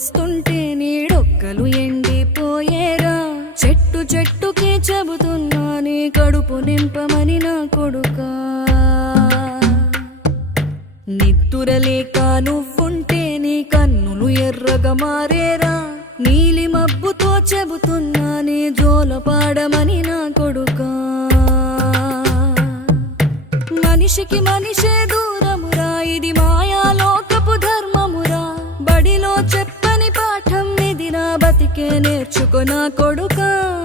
వస్తుంటే నీడొక్కలు ఎండిపోయేరా. చెట్టు చెట్టుకి చెబుతున్నా నీ కడుపు నింపమని నా కొడుకా. నిద్దురలేక నువ్వుంటే నీ కన్నులు ఎర్రగా మారేరా. నీలి మబ్బుతో చెబుతున్నా నీ జోల పాడమని నా కొడుకా. మనిషికి మనిషే దూరమురా, ఇది మాయాలోకపు ధర్మమురా. బడిలో చెప్పని పాఠం ఇది, నా బతికే నేర్చుకో నా కొడుకా.